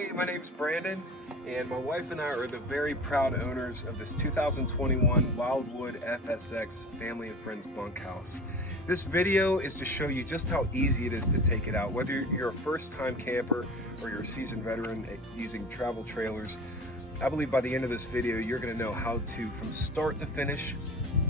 Hey, my name's Brandon, and my wife and I are the very proud owners of this 2021 Wildwood FSX Family and Friends bunkhouse. This video is to show you just how easy it is to take it out. Whether you're a first-time camper or you're a seasoned veteran at using travel trailers, I believe by the end of this video, you're gonna know how to, from start to finish,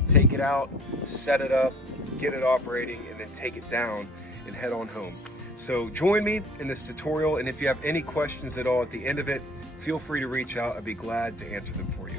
take it out, set it up, get it operating, and then take it down and head on home. So join me in this tutorial, and if you have any questions at all at the end of it, feel free to reach out. I'd be glad to answer them for you.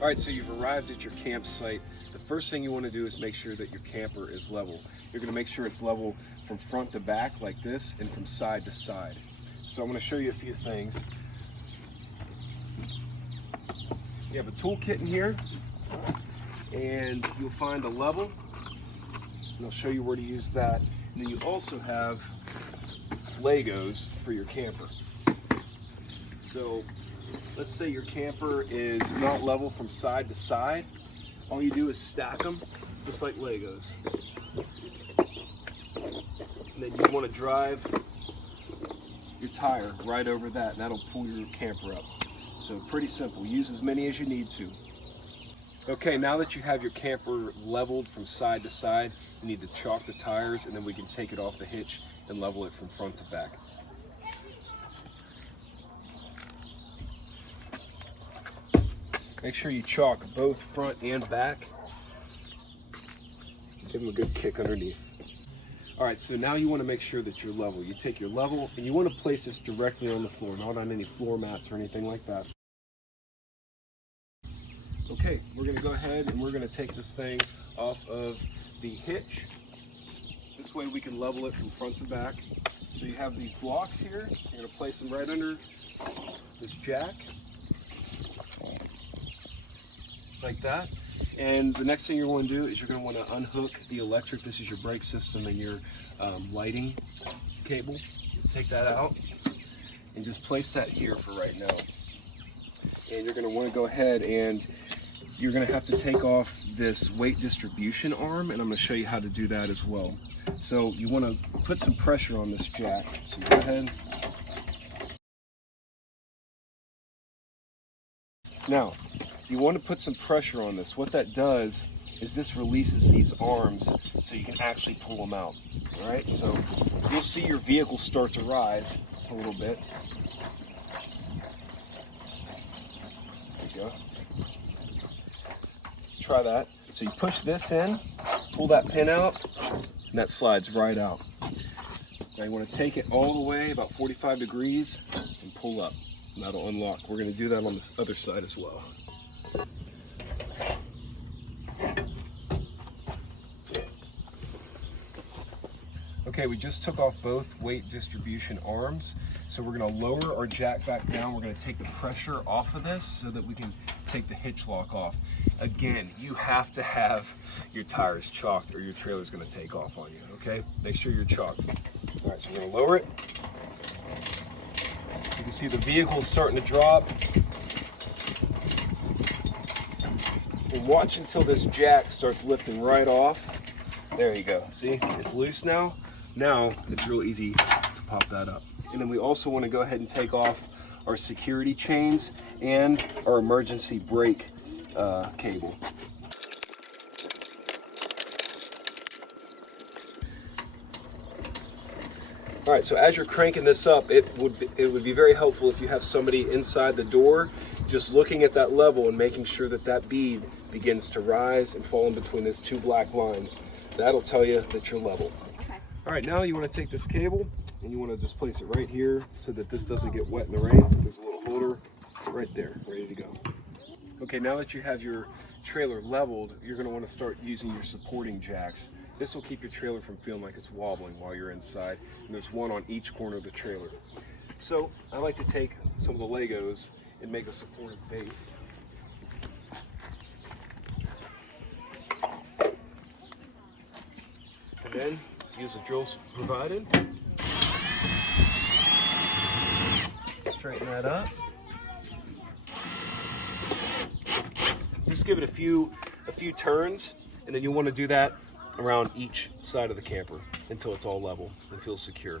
All right, so you've arrived at your campsite. The first thing you want to do is make sure that your camper is level. You're going to make sure it's level from front to back like this and from side to side. So I'm going to show you a few things. You have a toolkit in here, and you'll find a level, and I'll show you where to use that. And then you also have Legos for your camper. So let's say your camper is not level from side to side. All you do is stack them just like Legos. And then you want to drive your tire right over that, and that'll pull your camper up. So pretty simple. Use as many as you need to. Okay, now that you have your camper leveled from side to side, you need to chalk the tires, and then we can take it off the hitch and level it from front to back. Make sure you chalk both front and back. Give them a good kick underneath. All right, so now you want to make sure that you're level. You take your level and you want to place this directly on the floor, not on any floor mats or anything like that. Okay, we're going to go ahead and we're going to take this thing off of the hitch. This way we can level it from front to back. So you have these blocks here. You're going to place them right under this jack, like that. And the next thing you're going to do is you're going to want to unhook the electric. This is your brake system and your lighting cable. Take that out and just place that here for right now. And you're going to want to go ahead and you're going to have to take off this weight distribution arm, and I'm going to show you how to do that as well. So you want to put some pressure on this jack. So go ahead. Now, you want to put some pressure on this. What that does is this releases these arms so you can actually pull them out. All right, so you'll see your vehicle start to rise a little bit. There you go. Try that. So you push this in, pull that pin out, and that slides right out. Now you want to take it all the way about 45 degrees and pull up. And that'll unlock. We're going to do that on this other side as well. Okay, we just took off both weight distribution arms, so we're going to lower our jack back down. We're going to take the pressure off of this so that we can take the hitch lock off. Again, you have to have your tires chalked or your trailer's going to take off on you, okay? Make sure you're chalked. All right, so we're going to lower it. You can see the vehicle starting to drop. And watch until this jack starts lifting right off. There you go. See, it's loose now. Now it's real easy to pop that up. And then we also want to go ahead and take off our security chains and our emergency brake cable. All right, so as you're cranking this up, it would be very helpful if you have somebody inside the door just looking at that level and making sure that that bead begins to rise and fall in between those two black lines. That'll tell you that you're level. Okay. All right, now you want to take this cable and you want to just place it right here so that this doesn't get wet in the rain. There's a little holder right there, ready to go. Okay, now that you have your trailer leveled, you're going to want to start using your supporting jacks. This will keep your trailer from feeling like it's wobbling while you're inside, and there's one on each corner of the trailer. So I like to take some of the Legos and make a supportive base. And then use the drills provided. Straighten that up. Just give it a few turns, and then you'll want to do that around each side of the camper until it's all level and feels secure.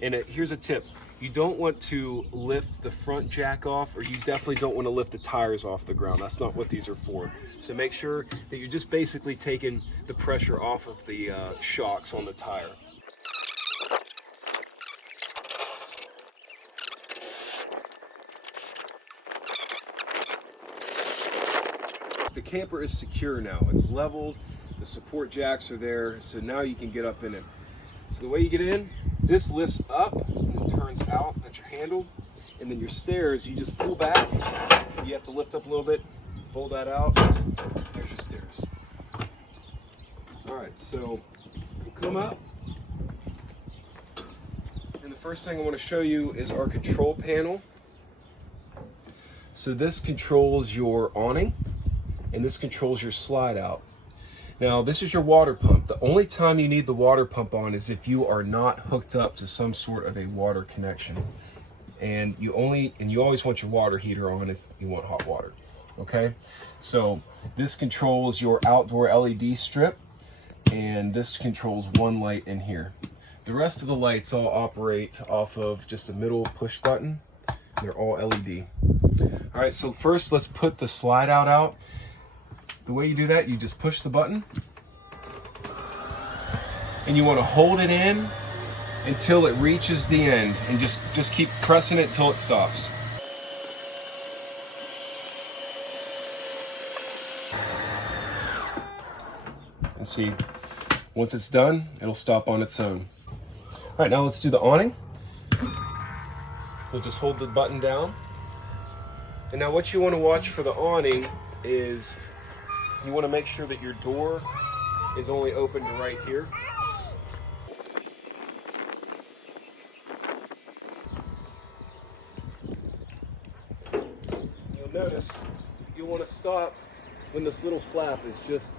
And here's a tip. You don't want to lift the front jack off, or you definitely don't want to lift the tires off the ground. That's not what these are for. So make sure that you're just basically taking the pressure off of the shocks on the tire. The camper is secure now. It's leveled, the support jacks are there, so now you can get up in it. So the way you get in, this lifts up and then turns out at your handle, and then your stairs, you just pull back. You have to lift up a little bit, pull that out, there's your stairs. All right, so we'll come up, and the first thing I want to show you is our control panel. So this controls your awning, and this controls your slide out. Now, this is your water pump. The only time you need the water pump on is if you are not hooked up to some sort of a water connection. And you always want your water heater on if you want hot water, okay? So this controls your outdoor LED strip, and this controls one light in here. The rest of the lights all operate off of just a middle push button. They're all LED. All right, so first let's put the slide out. The way you do that, you just push the button, and you want to hold it in until it reaches the end, and just keep pressing it till it stops. And see, once it's done, it'll stop on its own. All right, now let's do the awning. We'll just hold the button down. And now what you want to watch for the awning is you want to make sure that your door is only opened right here. You'll notice you'll want to stop when this little flap is just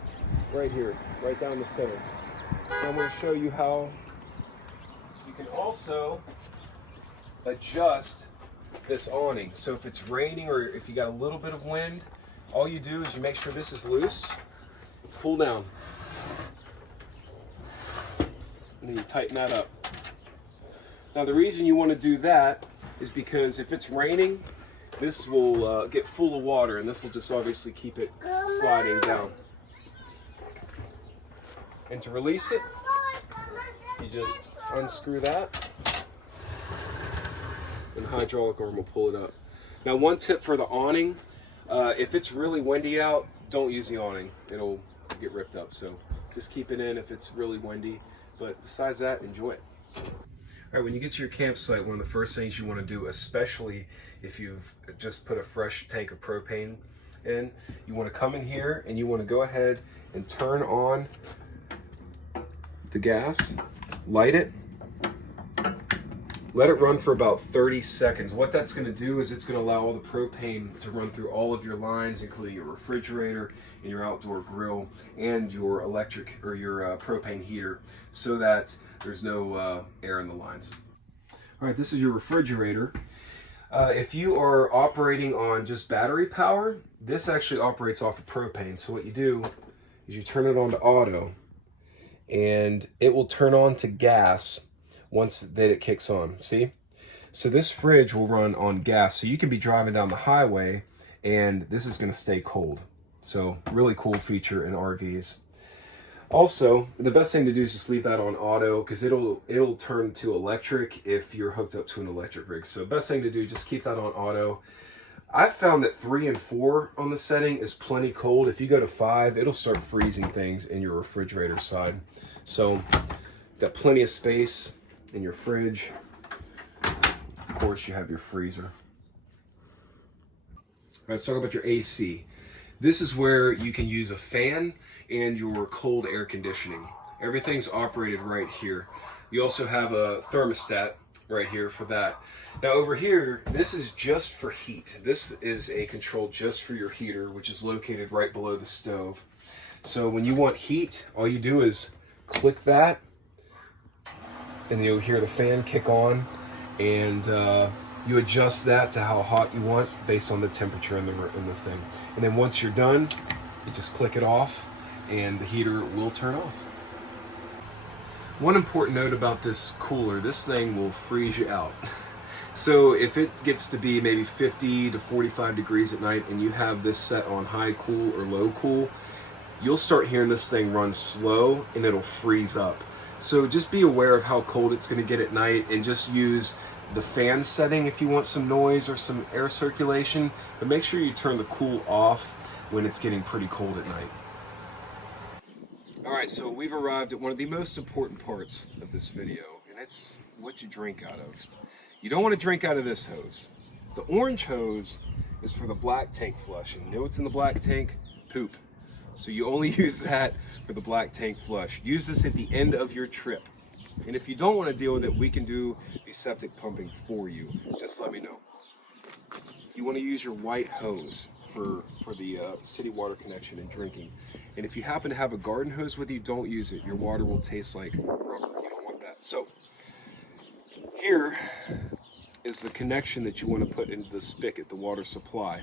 right here, right down the center. And I'm going to show you how you can also adjust this awning. So if it's raining or if you got a little bit of wind, all you do is you make sure this is loose, pull down, and then you tighten that up. Now the reason you want to do that is because if it's raining, this will get full of water, and this will just obviously keep it sliding down. And to release it, you just unscrew that, and hydraulic arm will pull it up. Now one tip for the awning, if it's really windy out, don't use the awning. It'll get ripped up, so just keep it in if it's really windy. But besides that, enjoy it. All right, when you get to your campsite, one of the first things you want to do, especially if you've just put a fresh tank of propane in, you want to come in here and you want to go ahead and turn on the gas, light it, let it run for about 30 seconds. What that's going to do is it's going to allow all the propane to run through all of your lines, including your refrigerator and your outdoor grill and your electric or your propane heater, so that there's no air in the lines. All right, this is your refrigerator. If you are operating on just battery power, this actually operates off of propane. So what you do is you turn it on to auto, and it will turn on to gas once that it kicks on, see? So this fridge will run on gas, so you can be driving down the highway and this is gonna stay cold. So really cool feature in RVs. Also, the best thing to do is just leave that on auto, because it'll turn to electric if you're hooked up to an electric rig. So best thing to do, just keep that on auto. I've found that 3 and 4 on the setting is plenty cold. If you go to 5, it'll start freezing things in your refrigerator side. So got plenty of space in your fridge. Of course, you have your freezer. All right, let's talk about your AC. This is where you can use a fan and your cold air conditioning. Everything's operated right here. You also have a thermostat right here for that. Now over here, this is just for heat. This is a control just for your heater, which is located right below the stove. So when you want heat, all you do is click that, and you'll hear the fan kick on, and you adjust that to how hot you want based on the temperature in the thing. And then once you're done, you just click it off and the heater will turn off. One important note about this cooler, this thing will freeze you out. So if it gets to be maybe 50 to 45 degrees at night and you have this set on high cool or low cool, you'll start hearing this thing run slow and it'll freeze up. So just be aware of how cold it's going to get at night, and just use the fan setting if you want some noise or some air circulation, but make sure you turn the cool off when it's getting pretty cold at night. Alright, so we've arrived at one of the most important parts of this video, and it's what you drink out of. You don't want to drink out of this hose. The orange hose is for the black tank flush, and you know what's in the black tank? Poop. So you only use that for the black tank flush. Use this at the end of your trip. And if you don't want to deal with it, we can do the septic pumping for you. Just let me know. You want to use your white hose for the city water connection and drinking. And if you happen to have a garden hose with you, don't use it. Your water will taste like rubber. You don't want that. So here is the connection that you want to put into the spigot, the water supply.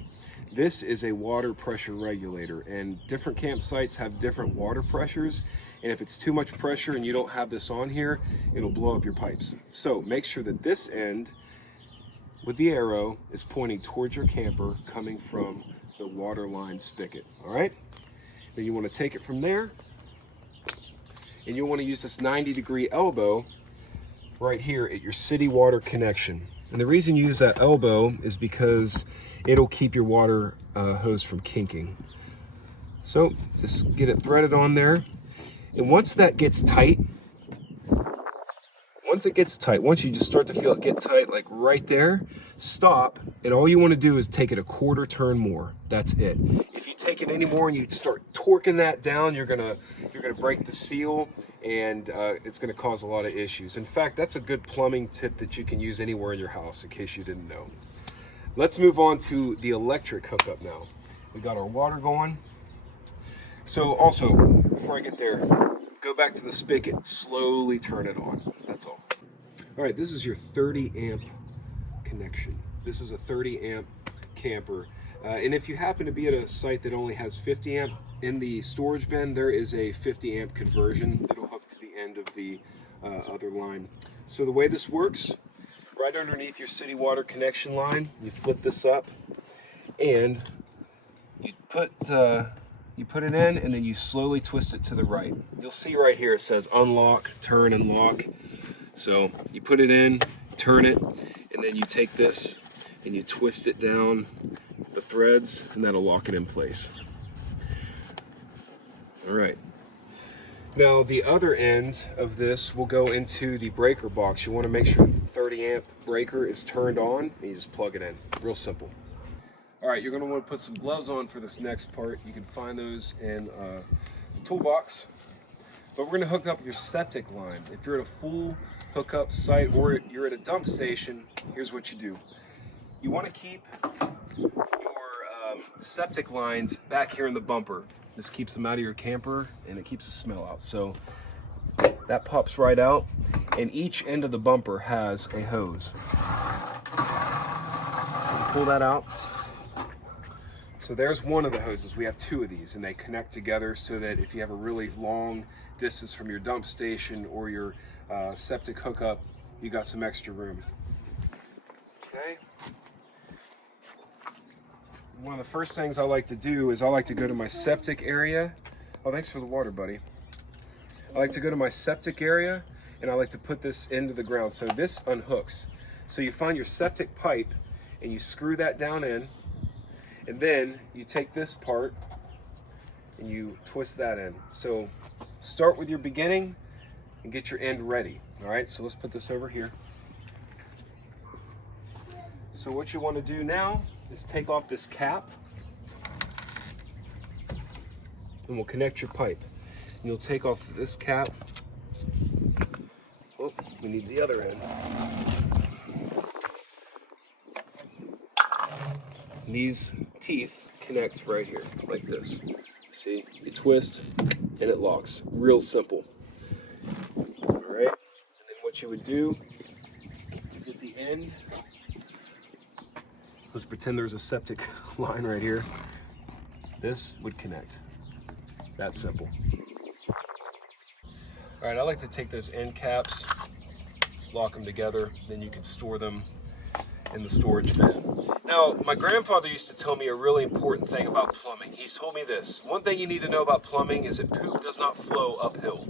This is a water pressure regulator, and different campsites have different water pressures, and if it's too much pressure and you don't have this on here, it'll blow up your pipes. So make sure that this end with the arrow is pointing towards your camper, coming from the water line spigot. All right, then you want to take it from there, and you'll want to use this 90-degree elbow right here at your city water connection. And the reason you use that elbow is because it'll keep your water hose from kinking. So just get it threaded on there. And once that gets tight, once you just start to feel it get tight, like right there, stop. And all you want to do is take it a quarter turn more. That's it. If you take it any more and you start torquing that down, you're gonna break the seal, and it's gonna cause a lot of issues. In fact, that's a good plumbing tip that you can use anywhere in your house, in case you didn't know. Let's move on to the electric hookup now. We got our water going. So also, before I get there, go back to the spigot, slowly turn it on. That's all. All right, this is your 30 amp connection. This is a 30 amp camper. And if you happen to be at a site that only has 50 amp in the storage bin, there is a 50 amp conversion that'll hook to the end of the other line. So the way this works, right underneath your city water connection line, you flip this up and you put it in, and then you slowly twist it to the right. You'll see right here it says unlock, turn, and lock. So you put it in, turn it, and then you take this and you twist it down the threads, and that'll lock it in place. All right. Now the other end of this will go into the breaker box. You want to make sure the 30 amp breaker is turned on, and you just plug it in. Real simple. All right, you're going to want to put some gloves on for this next part. You can find those in the toolbox. But we're going to hook up your septic line. If you're at a full hookup site or you're at a dump station, here's what you do. You want to keep your septic lines back here in the bumper. This keeps them out of your camper, and it keeps the smell out. So that pops right out, and each end of the bumper has a hose. You pull that out. So there's one of the hoses. We have two of these, and they connect together so that if you have a really long distance from your dump station or your septic hookup, you got some extra room. Okay. One of the first things I like to do is I like to go to my septic area. Oh, thanks for the water, buddy. I like to go to my septic area, and I like to put this into the ground. So this unhooks. So you find your septic pipe, and you screw that down in, and then you take this part and you twist that in. So start with your beginning and get your end ready. All right, so let's put this over here. So what you want to do now is take off this cap, and we'll connect your pipe. And you'll take off this cap. Oh, we need the other end. And these teeth connect right here, like this. See, you twist and it locks. Real simple. All right, and then what what you would do is at the end, let's pretend there's a septic line right here. This would connect. That simple. All right, I like to take those end caps, lock them together, then you can store them in the storage bin. Now, my grandfather used to tell me a really important thing about plumbing. He's told me this: one thing you need to know about plumbing is that poop does not flow uphill.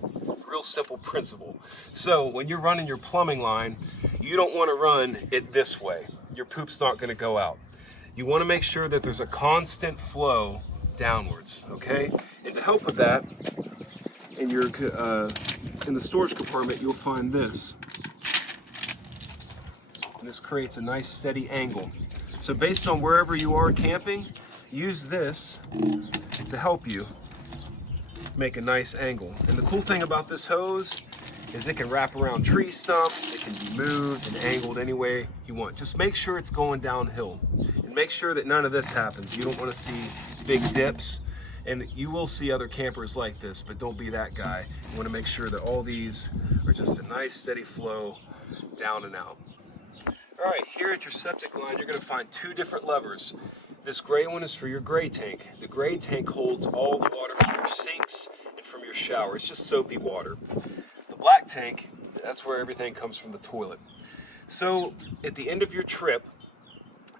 Real simple principle. So when you're running your plumbing line, you don't want to run it this way. Your poop's not going to go out. You want to make sure that there's a constant flow downwards, okay? And to help with that, in the storage compartment, you'll find this. And this creates a nice steady angle. So based on wherever you are camping, use this to help you make a nice angle. And the cool thing about this hose is it can wrap around tree stumps, it can be moved and angled any way you want. Just make sure it's going downhill and make sure that none of this happens. You don't want to see big dips, and you will see other campers like this, but don't be that guy. You want to make sure that all these are just a nice steady flow down and out. All right, here at your septic line, you're going to find two different levers. This gray one is for your gray tank. The gray tank holds all the water from your sinks and from your shower. It's just soapy water. The black tank, that's where everything comes from the toilet. So at the end of your trip,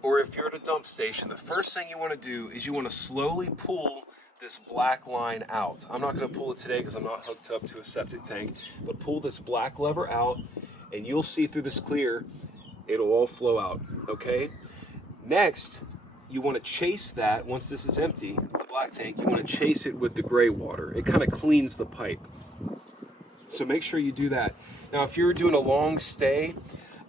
or if you're at a dump station, the first thing you want to do is you want to slowly pull this black line out. I'm not going to pull it today because I'm not hooked up to a septic tank, but pull this black lever out and you'll see through this clear, it'll all flow out, okay? Next, you want to chase that, once this is empty, the black tank, you want to chase it with the gray water. It kind of cleans the pipe. So make sure you do that. Now, if you're doing a long stay,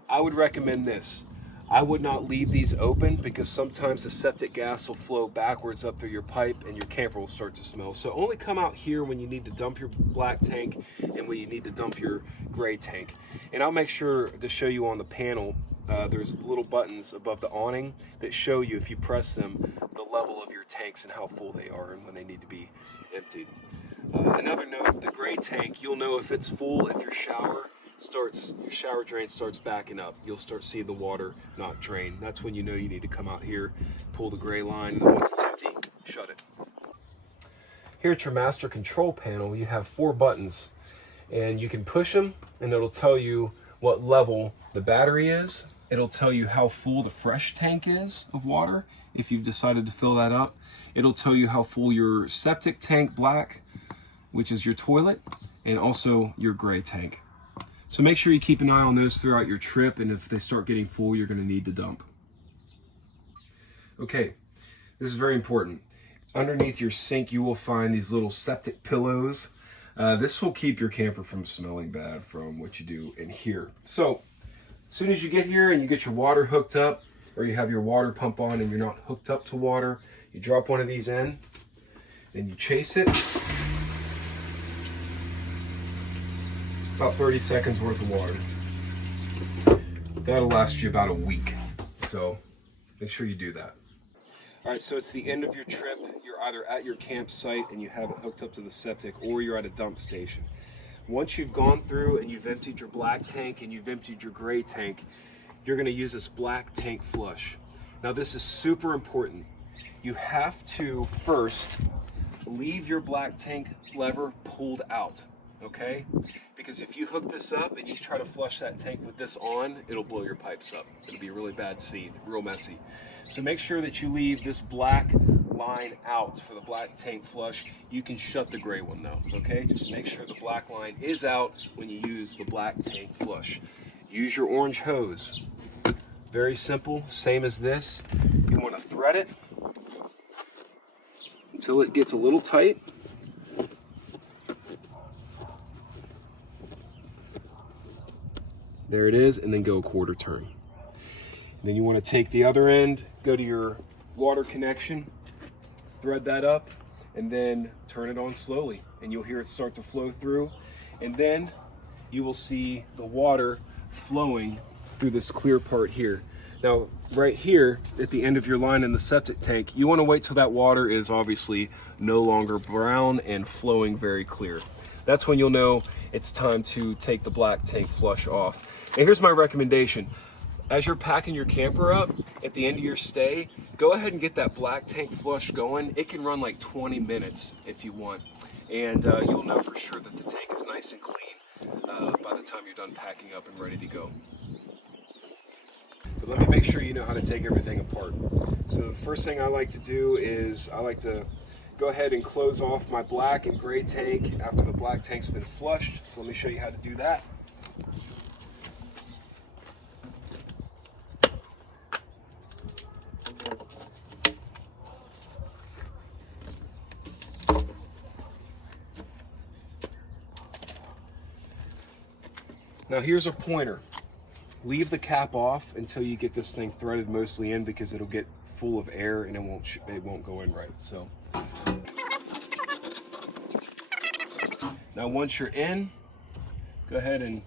I would recommend this. I would not leave these open because sometimes the septic gas will flow backwards up through your pipe and your camper will start to smell. So only come out here when you need to dump your black tank and when you need to dump your gray tank. And I'll make sure to show you on the panel, there's little buttons above the awning that show you, if you press them, the level of your tanks and how full they are and when they need to be emptied. Another note, the gray tank, you'll know if it's full if your shower drain starts backing up. You'll start seeing the water not drain. That's when you know you need to come out here, pull the gray line, and then once it's empty, shut it. Here at your master control panel, you have 4 buttons, and you can push them and it'll tell you what level the battery is. It'll tell you how full the fresh tank is of water if you've decided to fill that up. It'll tell you how full your septic tank black, which is your toilet, and also your gray tank. So make sure you keep an eye on those throughout your trip, and if they start getting full, you're going to need to dump. Okay, this is very important. Underneath your sink, you will find these little septic pillows. This will keep your camper from smelling bad from what you do in here. So as soon as you get here and you get your water hooked up, or you have your water pump on and you're not hooked up to water, you drop one of these in, then you chase it. About 30 seconds worth of water. That'll last you about a week, so make sure you do that. All right, so it's the end of your trip. You're either at your campsite and you have it hooked up to the septic, or you're at a dump station. Once you've gone through and you've emptied your black tank and you've emptied your gray tank, you're gonna use this black tank flush. Now this is super important. You have to first leave your black tank lever pulled out, okay? Because if you hook this up and you try to flush that tank with this on, it'll blow your pipes up. It'll be a really bad scene, real messy. So make sure that you leave this black line out for the black tank flush. You can shut the gray one though, okay? Just make sure the black line is out when you use the black tank flush. Use your orange hose. Very simple, same as this. You want to thread it until it gets a little tight. There it is, and then go a quarter turn. Then you want to take the other end, go to your water connection, thread that up, and then turn it on slowly, and you'll hear it start to flow through, and then you will see the water flowing through this clear part here. Now, right here at the end of your line in the septic tank, you want to wait till that water is obviously no longer brown and flowing very clear. That's when you'll know it's time to take the black tank flush off. And here's my recommendation. As you're packing your camper up at the end of your stay, go ahead and get that black tank flush going. It can run like 20 minutes if you want. And you'll know for sure that the tank is nice and clean by the time you're done packing up and ready to go. But let me make sure you know how to take everything apart. So the first thing I like to do is I like to go ahead and close off my black and gray tank after the black tank's been flushed. So let me show you how to do that. Now here's a pointer. Leave the cap off until you get this thing threaded mostly in, because it'll get full of air and it won't go in right. So now once you're in, go ahead and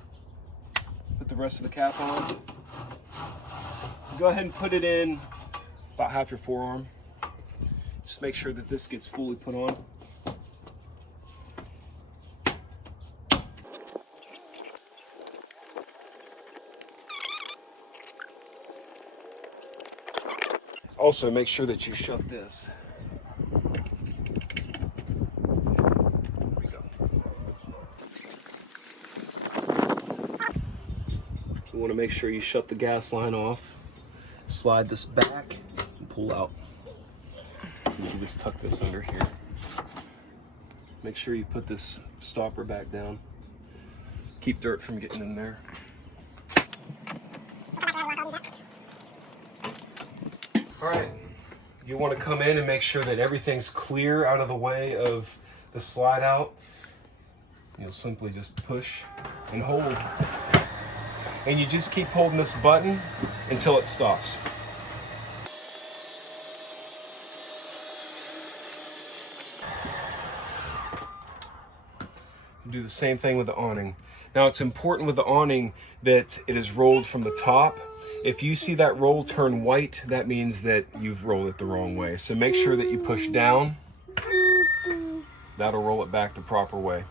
put the rest of the cap on. Go ahead and put it in about half your forearm. Just make sure that this gets fully put on. Also, make sure that you shut this. There we go. You want to make sure you shut the gas line off. Slide this back and pull out. You can just tuck this under here. Make sure you put this stopper back down. Keep dirt from getting in there. All right, you want to come in and make sure that everything's clear out of the way of the slide out. You'll simply just push and hold. And you just keep holding this button until it stops. Do the same thing with the awning. Now it's important with the awning that it is rolled from the top. If you see that roll turn white, that means that you've rolled it the wrong way. So make sure that you push down. That'll roll it back the proper way.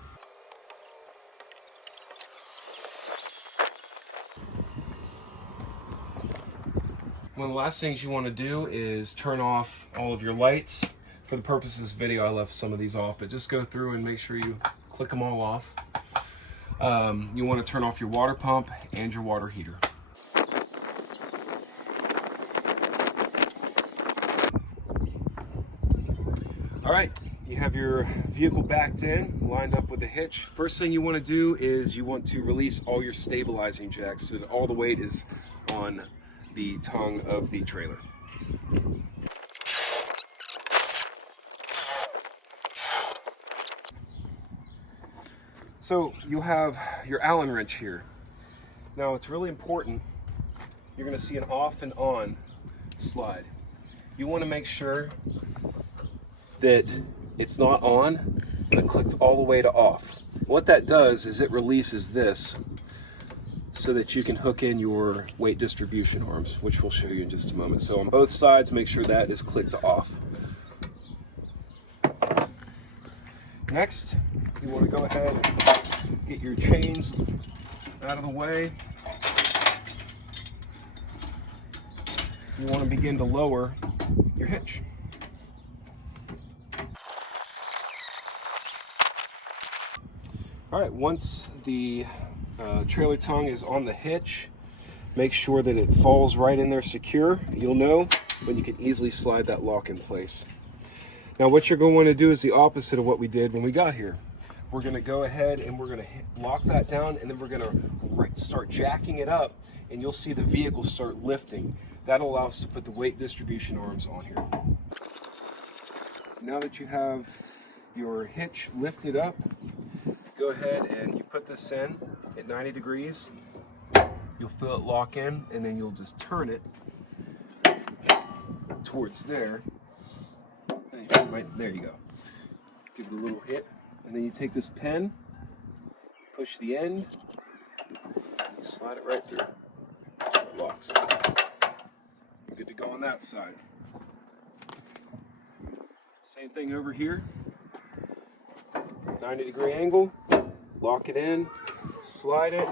One of the last things you want to do is turn off all of your lights. For the purpose of this video, I left some of these off, but just go through and make sure you click them all off. You want to turn off your water pump and your water heater. All right, you have your vehicle backed in, lined up with the hitch. First thing you want to do is you want to release all your stabilizing jacks so that all the weight is on the tongue of the trailer. So you have your Allen wrench here. Now it's really important. You're going to see an off and on slide. You want to make sure that it's not on, but clicked all the way to off. What that does is it releases this so that you can hook in your weight distribution arms, which we'll show you in just a moment. So on both sides, make sure that is clicked to off. Next, you want to go ahead and get your chains out of the way. You want to begin to lower your hitch. All right, once the trailer tongue is on the hitch, make sure that it falls right in there secure. You'll know when you can easily slide that lock in place. Now what you're going to do is the opposite of what we did when we got here. We're going to go ahead and we're going to lock that down, and then we're going to start jacking it up, and you'll see the vehicle start lifting. That'll allow us to put the weight distribution arms on here. Now that you have your hitch lifted up, go ahead and you put this in at 90 degrees. You'll feel it lock in, and then you'll just turn it towards there. There you go. Give it a little hit, and then you take this pen, push the end, slide it right through. It locks. You're good to go on that side. Same thing over here. 90-degree angle, lock it in, slide it,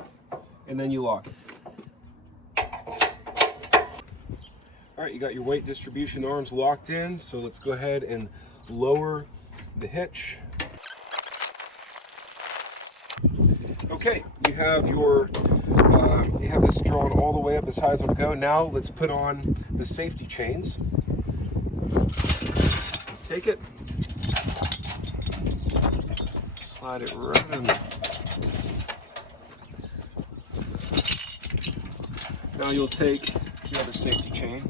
and then you lock it. All right, you got your weight distribution arms locked in, so let's go ahead and lower the hitch. Okay, you have this drawn all the way up as high as it'll go. Now let's put on the safety chains. Take it, slide it right in there. Now you'll take the other safety chain,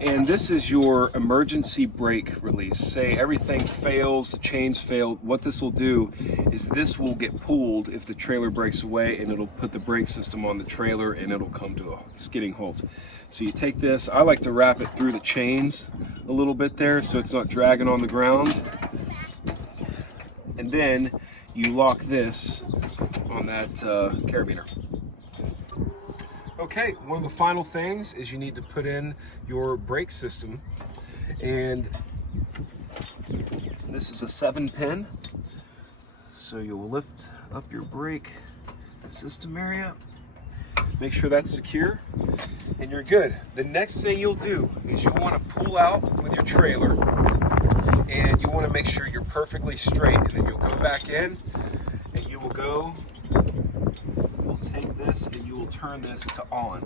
and this is your emergency brake release. Say everything fails, the chains fail, what this will do is this will get pulled if the trailer breaks away, and it'll put the brake system on the trailer and it'll come to a skidding halt. So you take this, I like to wrap it through the chains a little bit there so it's not dragging on the ground, and then you lock this on that carabiner. Okay, one of the final things is you need to put in your brake system, and this is a 7-pin, so you'll lift up your brake system area, make sure that's secure, and you're good. The next thing you'll do is you want to pull out with your trailer, and you want to make sure you're perfectly straight, and then you'll go back in, and you will go, you'll take this and you will turn this to on.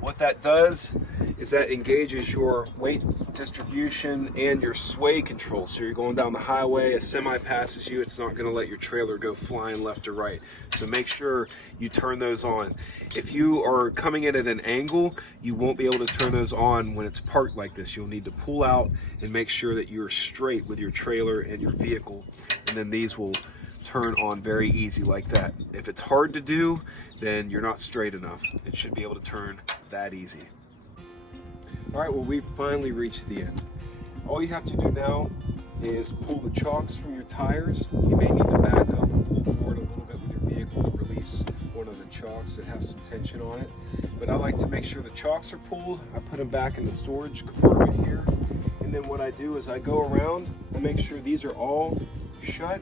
What that does is that engages your weight distribution and your sway control. So you're going down the highway, a semi passes you, it's not going to let your trailer go flying left or right. So make sure you turn those on. If you are coming in at an angle, you won't be able to turn those on when it's parked like this. You'll need to pull out and make sure that you're straight with your trailer and your vehicle, and then these will turn on very easy like that. If it's hard to do, then you're not straight enough. It should be able to turn that easy. All right, well, we've finally reached the end. All you have to do now is pull the chocks from your tires. You may need to back up and pull forward a little bit with your vehicle to release one of the chocks that has some tension on it. But I like to make sure the chocks are pulled. I put them back in the storage compartment here. And then what I do is I go around and make sure these are all shut.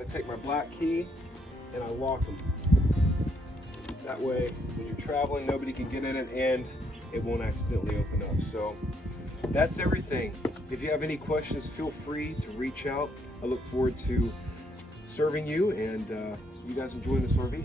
I take my black key and I lock them. That way, when you're traveling, nobody can get in it and it won't accidentally open up. So that's everything. If you have any questions, feel free to reach out. I look forward to serving you, and you guys enjoying this RV.